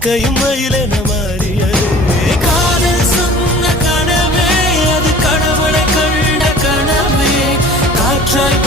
கையும் மயிலென மாறியதே காதல் சொன்ன கனவே அது கடவுளை கண்ட கனவே காற்றாய்